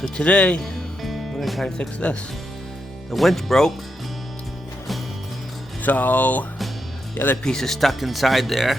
So today, we're gonna try to fix this. The winch broke, so the other piece is stuck inside there,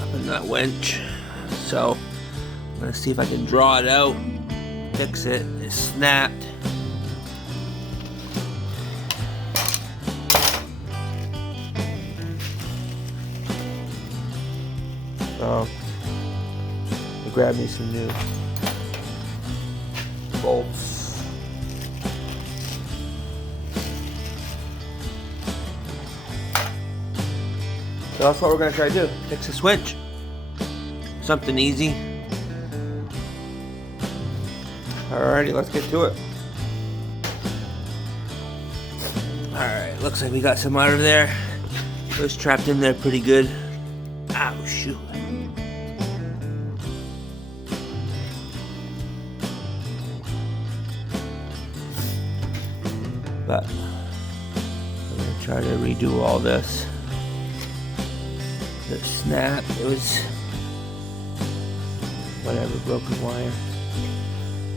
up in that winch. So I'm gonna see if I can draw it out, fix it. It's snapped. So I grabbed me some new bolts. So that's what we're gonna try to do. Fix this winch. Something easy. Alrighty, let's get to it. Alright, looks like we got some out of there. It was trapped in there pretty good. Ow, shoot. But I'm gonna try to redo all this. The snap, it was whatever, broken wire.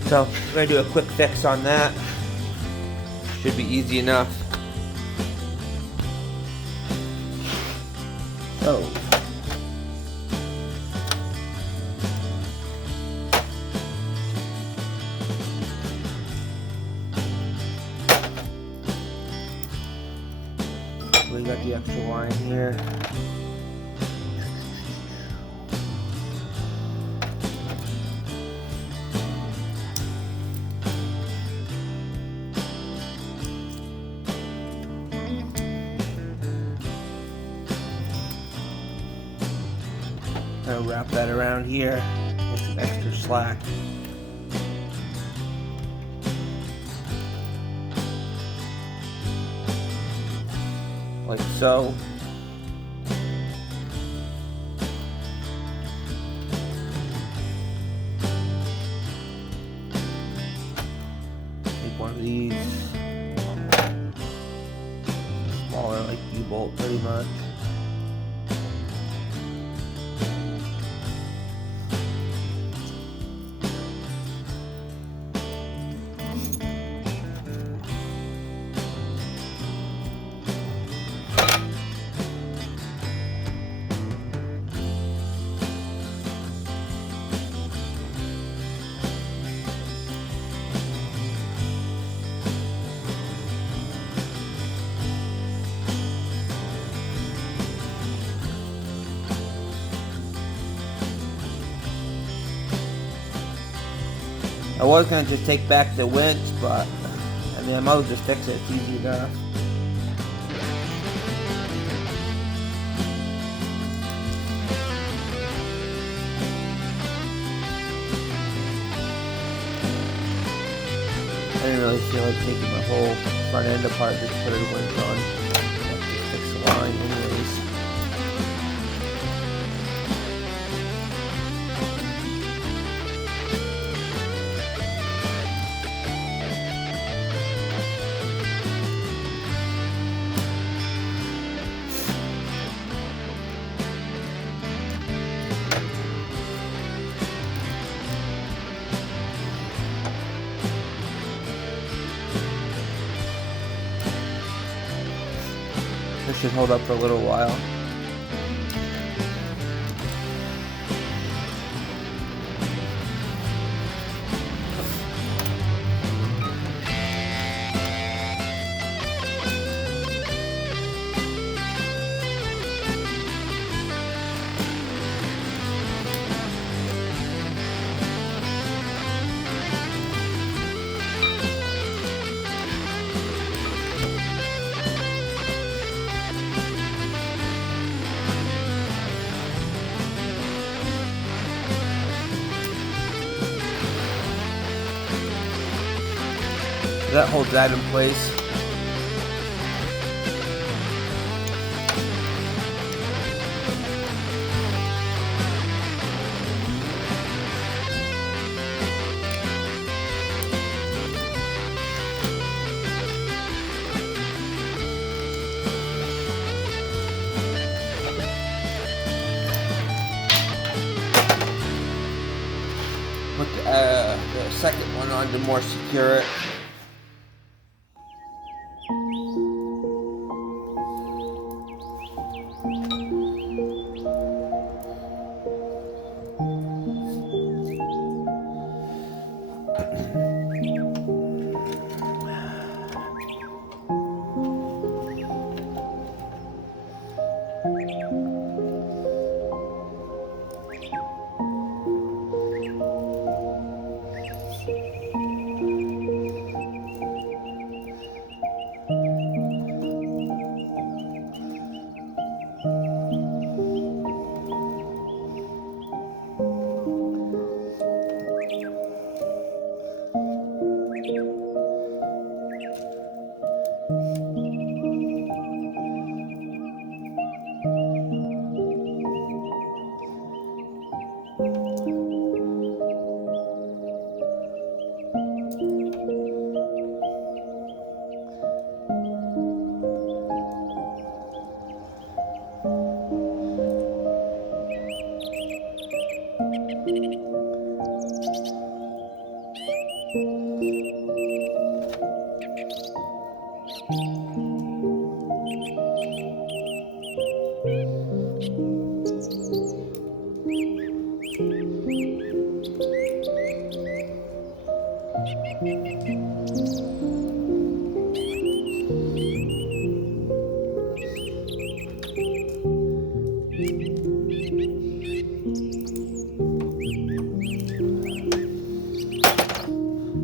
So we're gonna do a quick fix on that. Should be easy enough. Oh. We got the extra line here. I'll wrap that around here, get some extra slack. Like so. Take one of these, smaller like U-bolt pretty much. I was gonna just take back the winch, but I mean I might as well just fix it. It's easy enough. I didn't really feel like taking my whole front end apart just to put a winch on. I have to fix the line anyways. This should hold up for a little while. That holds that in place. put the second one on to more secure it.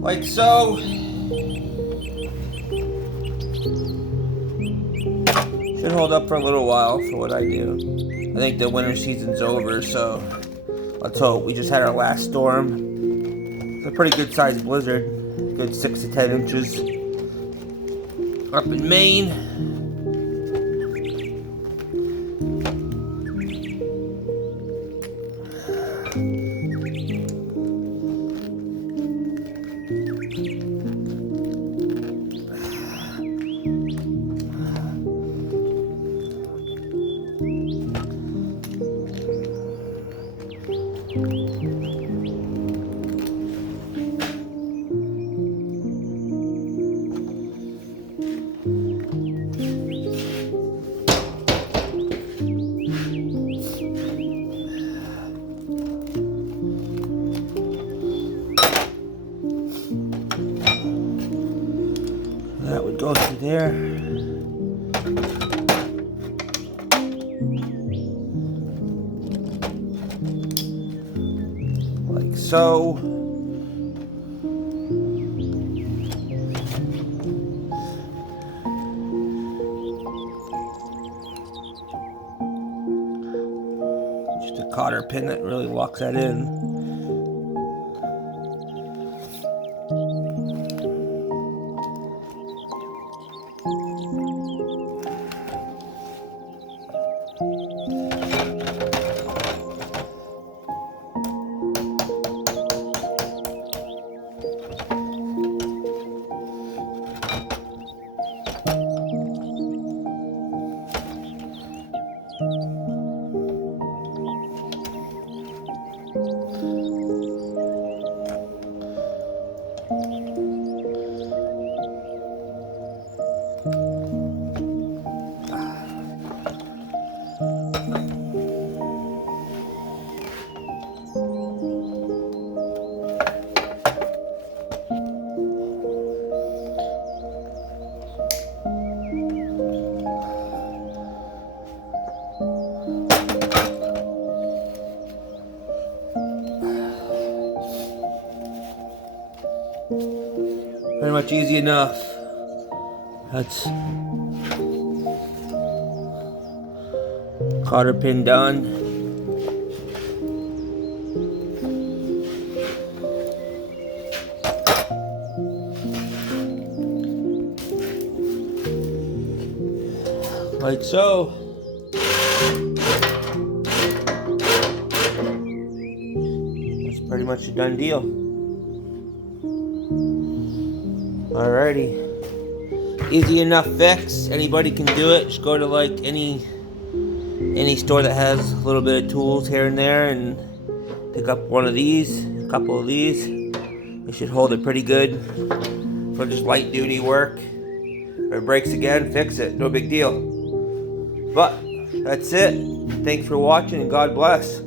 Like so. Should hold up for a little while for what I do. I think the winter season's over, so let's hope. We just had our last storm. It's a pretty good sized blizzard. Good 6 to 10 inches. Up in Maine. That would go through there. Like so. Just a cotter pin that really locks that in. Pretty much easy enough. That's cotter pin done. Like so. That's pretty much a done deal. Alrighty. Easy enough fix. Anybody can do it. Just go to like any store that has a little bit of tools here and there and pick up one of these. couple of these. It should hold it pretty good for just light duty work. If it breaks again, fix it. No big deal. But that's it. Thanks for watching and God bless.